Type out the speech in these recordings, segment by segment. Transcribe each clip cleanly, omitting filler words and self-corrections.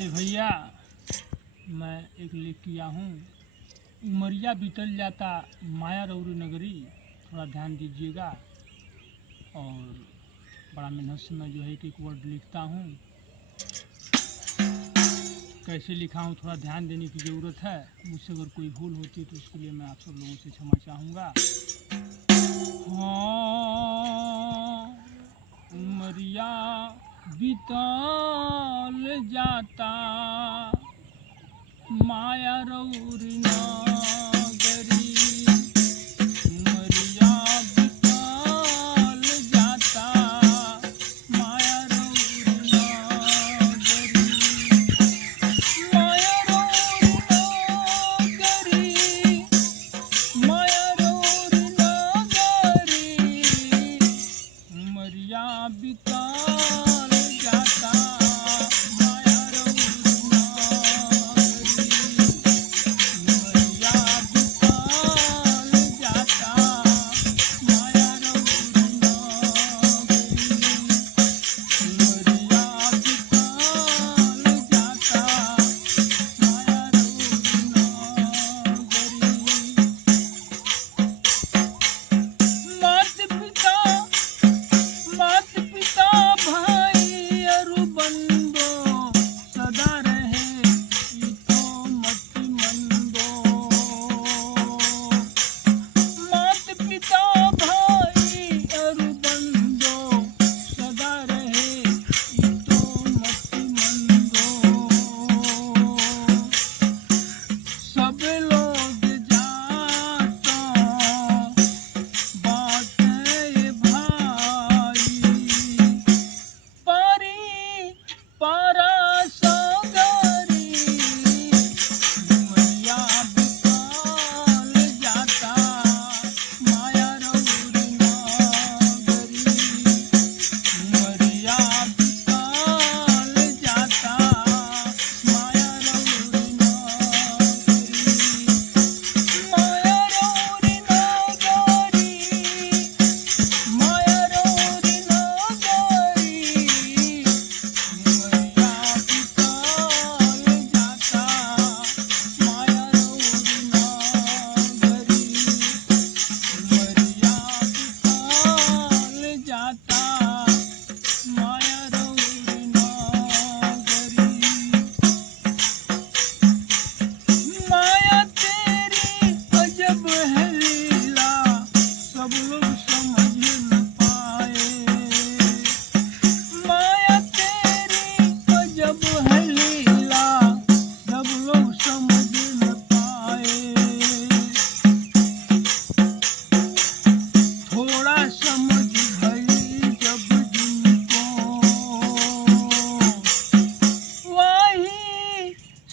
अरे भैया, मैं एक लेख किया हूँ। उमरिया बीतल जाता माया रौरी नगरी, थोड़ा ध्यान दीजिएगा। और बड़ा मेहनत से मैं जो है एक एक वर्ड लिखता हूँ। कैसे लिखा हूँ थोड़ा ध्यान देने की ज़रूरत है। मुझसे अगर कोई भूल होती है तो उसके लिए मैं आप सब लोगों से क्षमा चाहूँगा। हाँ, उमरिया बीतल जाता माया रौरी नगरी, उमरिया बीतल जाता माया रौरी नगरी, माया रौरी नगरी, माया रौरी नगरी, उमरिया बीतल जाता माया रौरी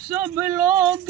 सब लोग